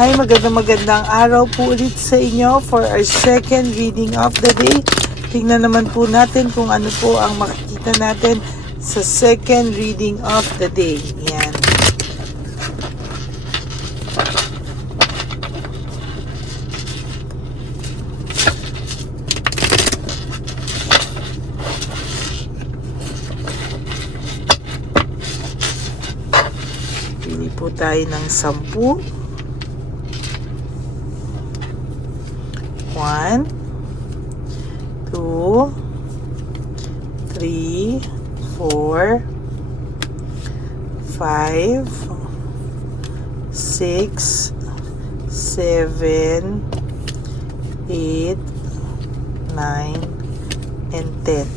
Hi, magandang magandang araw po ulit sa inyo for our second reading of the day. Tingnan naman po natin kung ano po ang makikita natin sa second reading of the day. Yan. Pili po tayo ng sampu. One, two, three, four, five, six, seven, eight, nine, and ten.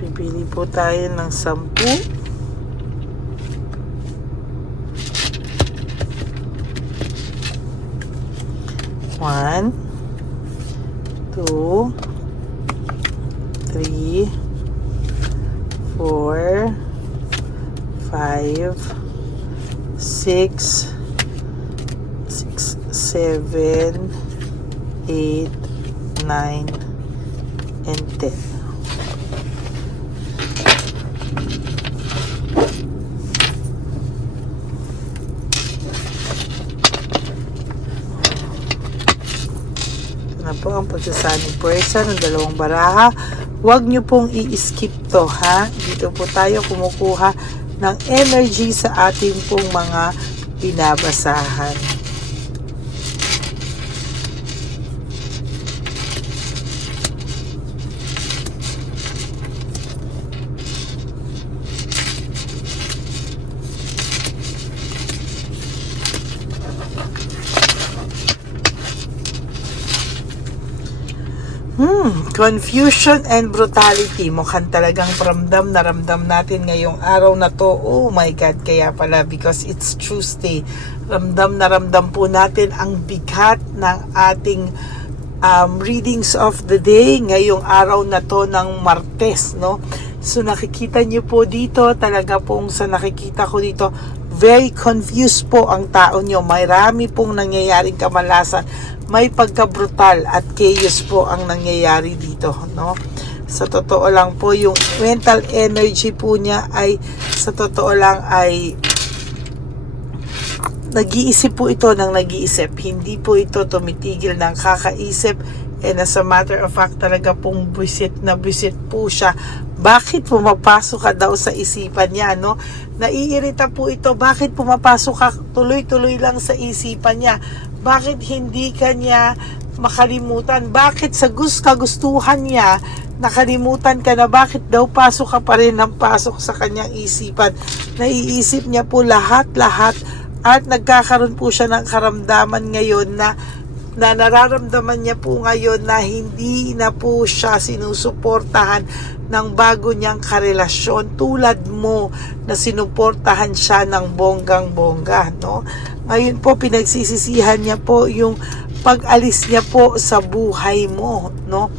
Pipili po tayo ng sampu. One, two, three, four, five, six, six, seven, eight, nine, and ten. Ito na po ang pagsasaning person ng dalawang baraha. Huwag nyo pong i-skip to ha. Dito po tayo kumukuha ng energy sa ating pong mga binabasahan. Hmm, confusion and brutality. Mukhang talagang ramdam na ramdam natin ngayong araw na to. Oh my God, kaya pala because it's Tuesday. Ramdam na ramdam po natin ang bigat ng ating um, readings of the day ngayong araw na to ng Martes, no? So nakikita niyo po dito, talaga pong sa nakikita ko dito, very confused po ang tao niyo. Marami pong nangyayaring kamalasan. May pagka-brutal at chaos po ang nangyayari dito, no? Sa totoo lang po, yung mental energy po niya ay sa totoo lang ay nag-iisip po ito ng nag-iisip. Hindi po ito tumitigil ng kakaisip. And as a matter of fact, talaga pong buisit na buisit po siya. Bakit pumapasok ka daw sa isipan niya, no? Naiirita po ito. Bakit pumapasok ka tuloy-tuloy lang sa isipan niya? Bakit hindi kanya makalimutan? Bakit sa gus kagustuhan niya, nakalimutan ka na bakit daw pasok ka pa rin ng pasok sa kanyang isipan? Naiisip niya po lahat-lahat at nagkakaroon po siya ng karamdaman ngayon na na nararamdaman niya po ngayon na hindi na po siya sinusuportahan ng bago niyang karelasyon tulad mo na sinuportahan siya ng bonggang bongga no? Ngayon po pinagsisisihan niya po yung pag-alis niya po sa buhay mo no?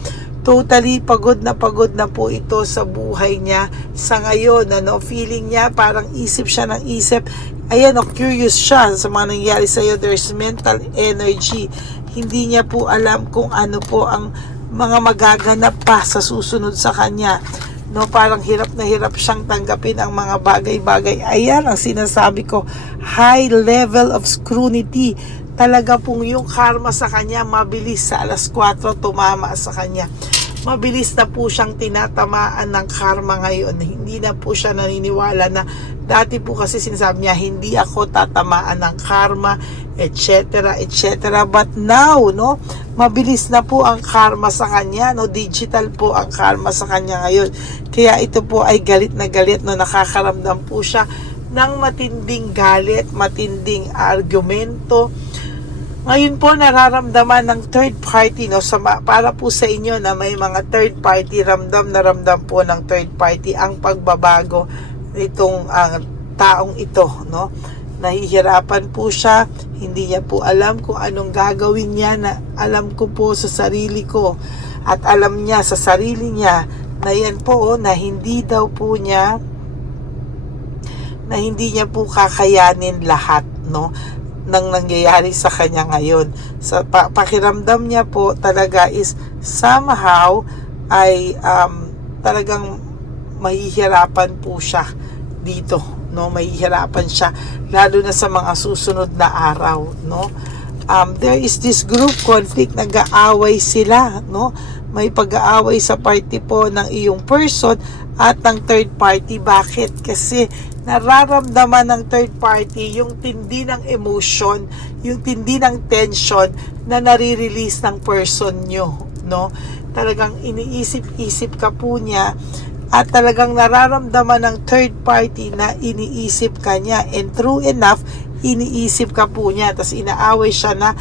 Totally pagod na pagod na po ito sa buhay niya sa ngayon ano? Feeling niya parang isip siya ng isip ayan o curious siya sa mga nangyari sa iyo there's mental energy. Hindi niya po alam kung ano po ang mga magaganap pa sa susunod sa kanya. No parang hirap na hirap siyang tanggapin ang mga bagay-bagay. Ayan ang sinasabi ko high level of scrutiny. Talaga pong yung karma sa kanya mabilis sa alas 4 tumama sa kanya. Mabilis na po siyang tinatamaan ng karma ngayon. Hindi na po siya naniniwala na dati po kasi sinasabi niya hindi ako tatamaan ng karma etc etc but now no mabilis na po ang karma sa kanya, no? Digital po ang karma sa kanya ngayon. Kaya ito po ay galit na galit, no? Nakakaramdam po siya ng matinding galit, matinding argumento. Ngayon po nararamdaman ng third party, no? Sa, para po sa inyo na may mga third party, ramdam na ramdam po ng third party ang pagbabago nitong ang taong ito, no? Nahihirapan po siya, hindi niya po alam kung anong gagawin niya na alam ko po sa sarili ko at alam niya sa sarili niya na yan po na hindi daw po niya na hindi niya po kakayanin lahat no ng nangyayari sa kanya ngayon. Sa pa- pakiramdam niya po talaga is somehow ay um, talagang mahihirapan po siya dito no? Mahihirapan siya lalo na sa mga susunod na araw no? Um, there is this group conflict nag-aaway sila no? May pag-aaway sa party po ng iyong person at ng third party. Bakit? Kasi nararamdaman ng third party yung tindi ng emotion yung tindi ng tension na nare-release ng person nyo no? Talagang iniisip-isip ka po niya at talagang nararamdaman ng third party na iniisip ka niya. And true enough iniisip ka po niya. Tapos inaaway siya na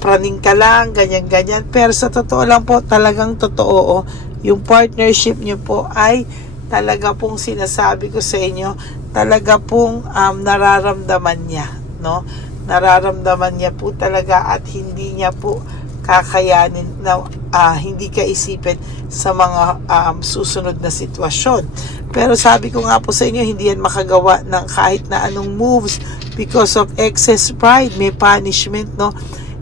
praning ka lang ganyan ganyan. Pero sa totoo lang po talagang totoo oh, yung partnership niyo po ay talaga pong sinasabi ko sa inyo talaga pong um, nararamdaman niya no? Nararamdaman niya po talaga at hindi niya po kakayanin na ah, hindi ka isipin sa mga um, susunod na sitwasyon. Pero sabi ko nga po sa inyo, hindi yan makagawa ng kahit na anong moves because of excess pride. May punishment, no?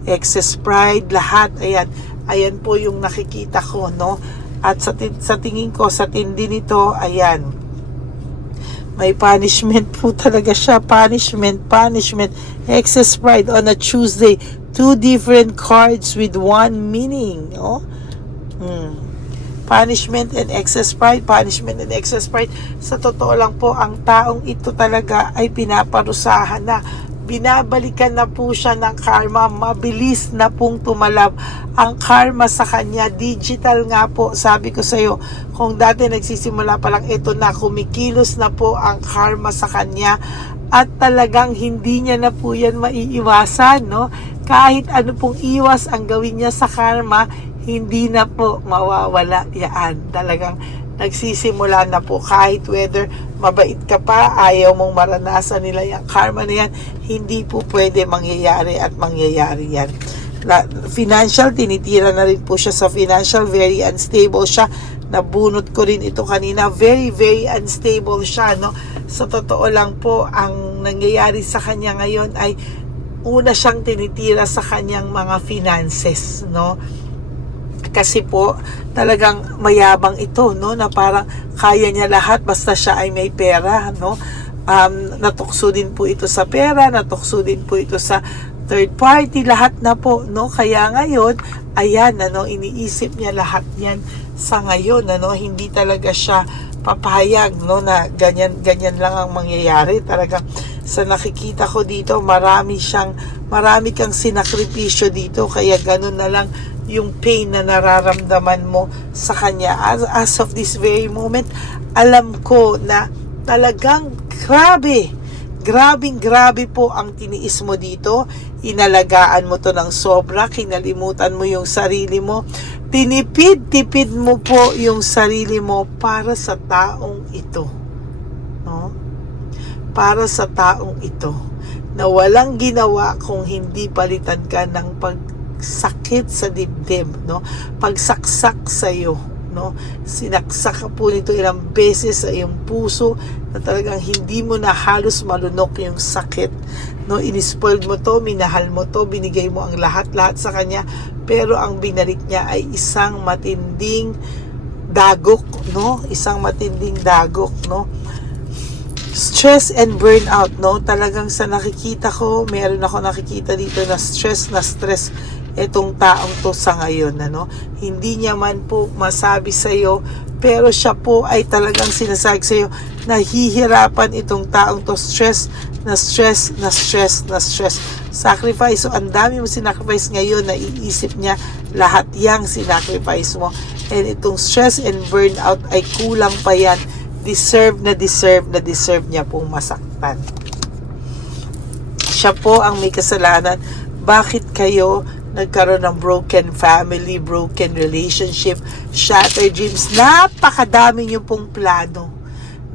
Excess pride, lahat. Ayan. Ayan po yung nakikita ko, no? At sa, sa tingin ko, sa tindi nito, ayan. May punishment po talaga siya. Punishment, punishment. Excess pride on a Tuesday. Two different cards with one meaning. Oh? Hmm. Punishment and excess pride. Punishment and excess pride. Sa totoo lang po, ang taong ito talaga ay pinaparusahan na. Binabalikan na po siya ng karma. Mabilis na pong tumalab ang karma sa kanya. Digital nga po. Sabi ko sa iyo, kung dati nagsisimula pa lang ito na kumikilos na po ang karma sa kanya at talagang hindi niya na po yan maiiwasan, no? Kahit ano pong iwas ang gawin niya sa karma, hindi na po mawawala yan. Talagang nagsisimula na po kahit whether mabait ka pa, ayaw mong maranasan nila yung karma na yan, hindi po pwede mangyayari at mangyayari yan. Financial, tinitira na rin po siya sa financial, very unstable siya. Nabunot ko rin ito kanina, very, very unstable siya, no? Sa totoo lang po, ang nangyayari sa kanya ngayon ay una siyang tinitira sa kanyang mga finances, no? Kasi po talagang mayabang ito no? Na parang kaya niya lahat basta siya ay may pera no? Um, natukso din po ito sa pera natukso din po ito sa third party lahat na po no? Kaya ngayon ayan ano iniisip niya lahat yan sa ngayon ano? Hindi talaga siya papayag no? Na ganyan ganyan lang ang mangyayari. Talaga sa nakikita ko dito marami siyang marami kang sinakripisyo dito kaya ganun na lang yung pain na nararamdaman mo sa kanya. As, as of this very moment alam ko na talagang grabe grabing grabe po ang tiniis mo dito. Inalagaan mo to ng sobra kinalimutan mo yung sarili mo. Tinipid-tipid mo po yung sarili mo para sa taong ito. No? Para sa taong ito. Na walang ginawa kung hindi palitan ka ng pagsakit sa dibdib, no? Pagsaksak sa iyo, no? Sinaksak ka po nito ilang beses sa iyong puso na talagang hindi mo na halos malunok yung sakit, no? Inispoiled mo to, minahal mo to, binigay mo ang lahat-lahat sa kanya, pero ang binalik niya ay isang matinding dagok, no? Isang matinding dagok, no? stress and burnout, no? Talagang sa nakikita ko, meron ako nakikita dito na stress na stress itong taong to sa ngayon, ano? Hindi niya man po masabi sa iyo, pero siya po ay talagang sinasabi sa iyo, nahihirapan itong taong to stress, na stress, na stress, na stress. Sacrifice. So, ang dami mo sinacrifice ngayon na iisip niya lahat yang sinacrifice mo. And itong stress and burnout ay kulang pa yan. Deserve na deserve na deserve niya pong masaktan. Siya po ang may kasalanan. Bakit kayo nagkaroon ng broken family, broken relationship, shattered dreams? Napakadami niyo pong plano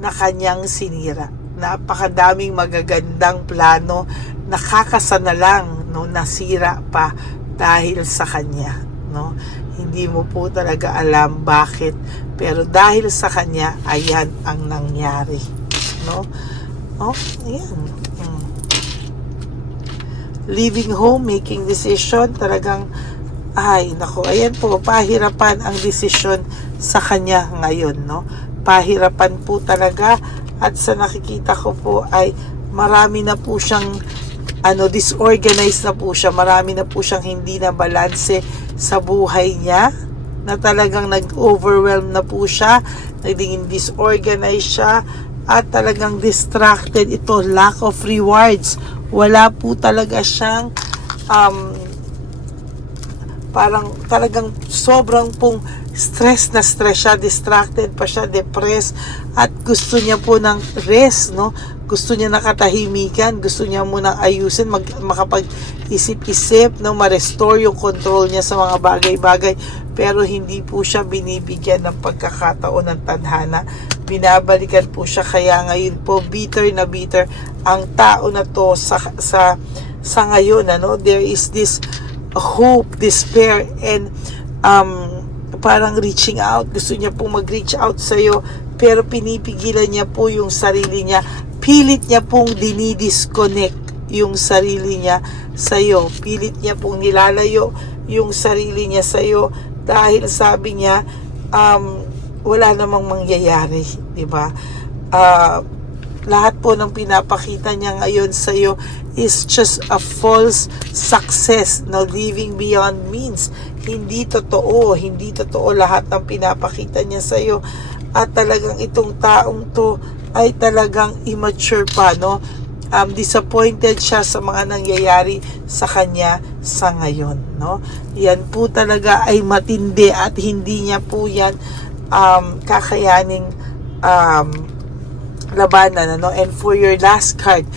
na kanyang sinira. Napakadaming magagandang plano nakakasana lang no nasira pa dahil sa kanya no hindi mo po talaga alam bakit pero dahil sa kanya ayan ang nangyari no oh ayan Mm. Leaving home making decision talagang ay nako ayan po pahirapan ang desisyon sa kanya ngayon no? Pahirapan po talaga at sa nakikita ko po ay marami na po siyang ano disorganized na po siya marami na po siyang hindi na balanse sa buhay niya na talagang nag-overwhelm na po siya naging disorganized siya at talagang distracted ito lack of rewards wala po talaga siyang um, parang talagang sobrang pong stress na stress siya, distracted pa siya, depressed, at gusto niya po ng rest, no? Gusto niya nakatahimikan, gusto niya munang ayusin, mag, makapag-isip-isip, no? Ma-restore yung control niya sa mga bagay-bagay, pero hindi po siya binibigyan ng pagkakataon ng tadhana. Binabalikan po siya, kaya ngayon po, bitter na bitter ang tao na to sa, sa, sa ngayon, ano? There is this hope, despair, and um, parang reaching out. Gusto niya pong mag-reach out sa'yo, pero pinipigilan niya po yung sarili niya. Pilit niya pong dinidisconnect yung sarili niya sa'yo. Pilit niya pong nilalayo yung sarili niya sa'yo dahil sabi niya, um, wala namang mangyayari, di ba? Ah, lahat po ng pinapakita niya ngayon sa iyo is just a false success no living beyond means. Hindi totoo hindi totoo lahat ng pinapakita niya sa iyo at talagang itong taong to ay talagang immature pa no? Um, disappointed siya sa mga nangyayari sa kanya sa ngayon no? Yan po talaga ay matindi at hindi niya po yan um, kakayaning um, labanan ano? And for your last card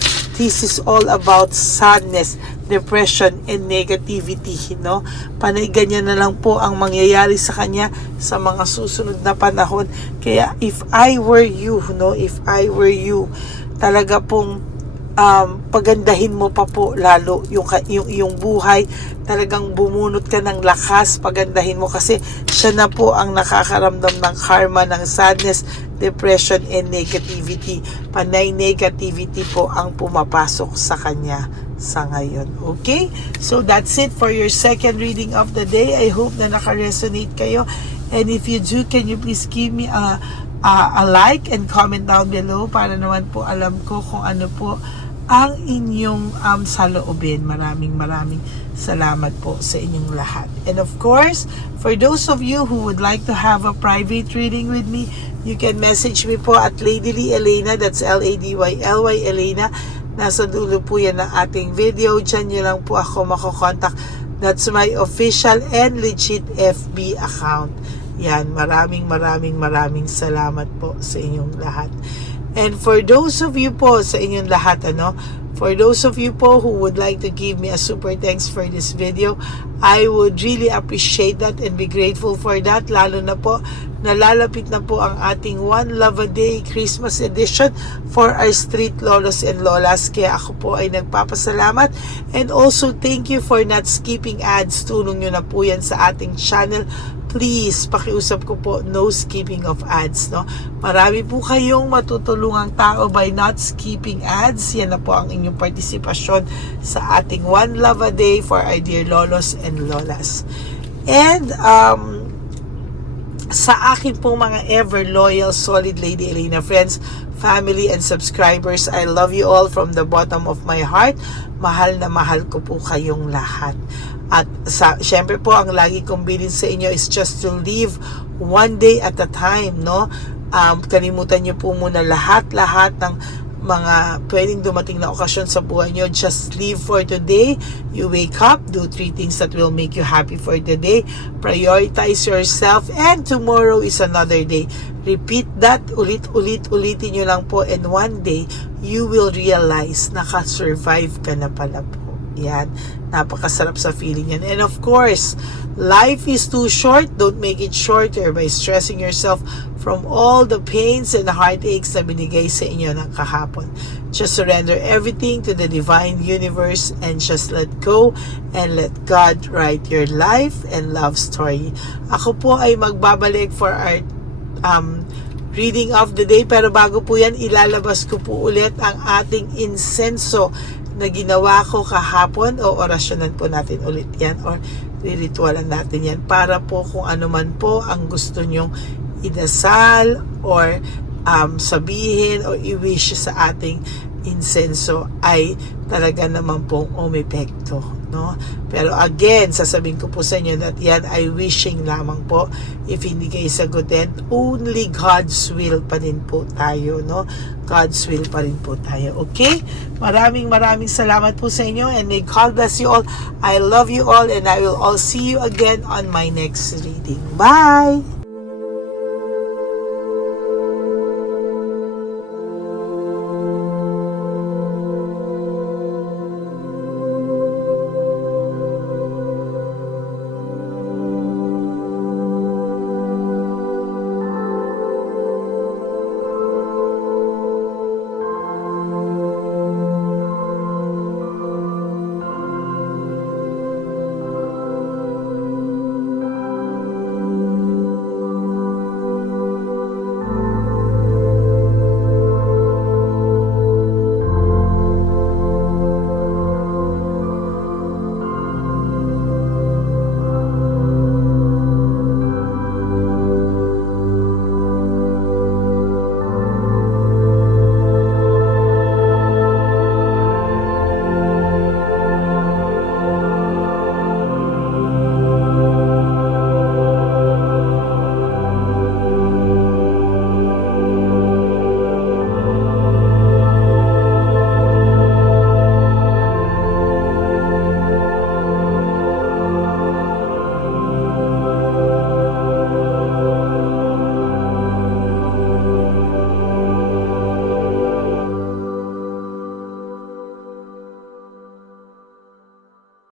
this is all about sadness depression and negativity no? Panay ganyan na lang po ang mangyayari sa kanya sa mga susunod na panahon. Kaya if I were you no? If I were you talaga pong um, pagandahin mo pa po lalo yung, yung, yung buhay. Talagang bumunot ka ng lakas pagandahin mo. Kasi siya na po ang nakakaramdam ng karma ng sadness depression and negativity. Panay negativity po ang pumapasok sa kanya sa ngayon. Okay? So that's it for your second reading of the day. I hope na naka-resonate kayo. And if you do can you please give me a a, a like and comment down below para naman po alam ko kung ano po ang inyong um, saloobin. Maraming maraming salamat po sa inyong lahat. And of course, for those of you who would like to have a private reading with me, you can message me po at Lady Lee Elena, that's L-A-D-Y-L-Y Elena. Nasa dulo po yan ng ating video. Diyan nyo lang po ako makokontak. That's my official and legit FB account. Yan, maraming maraming maraming salamat po sa inyong lahat. And for those of you po, sa inyong lahat, ano, for those of you po who would like to give me a super thanks for this video, I would really appreciate that and be grateful for that. Lalo na po, nalalapit na po ang ating One Love a Day Christmas edition for our street lolos and lolas. Kaya ako po ay nagpapasalamat. And also, thank you for not skipping ads. Tulong nyo na po yan sa ating channel please, pakiusap ko po, no skipping of ads, no? Marami po kayong matutulungang tao by not skipping ads. Yan na po ang inyong partisipasyon sa ating One Love a Day for our dear lolos and lolas. And, um, sa akin pong mga ever loyal, solid Lady Elena friends, family and subscribers, I love you all from the bottom of my heart. Mahal na mahal ko po kayong lahat. At sa, syempre po, ang lagi kong bilin sa inyo is just to live one day at a time, no? Um, kalimutan niyo po muna lahat-lahat ng mga pwedeng dumating na okasyon sa buhay nyo. Just live for today. You wake up, do three things that will make you happy for the day. Prioritize yourself and tomorrow is another day. Repeat that ulit-ulit ulitin nyo lang po and one day you will realize naka-survive ka na pala po. Yan. Napakasarap sa feeling yan. And of course, life is too short. Don't make it shorter by stressing yourself from all the pains and heartaches na binigay sa inyo ng kahapon. Just surrender everything to the divine universe and just let go and let God write your life and love story. Ako po ay magbabalik for our um, reading of the day. Pero bago po yan, ilalabas ko po ulit ang ating insenso na ginawa ko kahapon o orasyonan po natin ulit yan or riritualan natin yan para po kung ano man po ang gusto nyong idasal or um, sabihin o i-wish sa ating insenso ay talaga naman pong umepekto no? Pero again sasabihin ko po sa inyo that yan ay wishing lamang po if hindi kayo sagutin only God's will pa din po tayo no? God's will pa rin po tayo okay? Maraming maraming salamat po sa inyo and may God bless you all. I love you all and I will all see you again on my next reading. Bye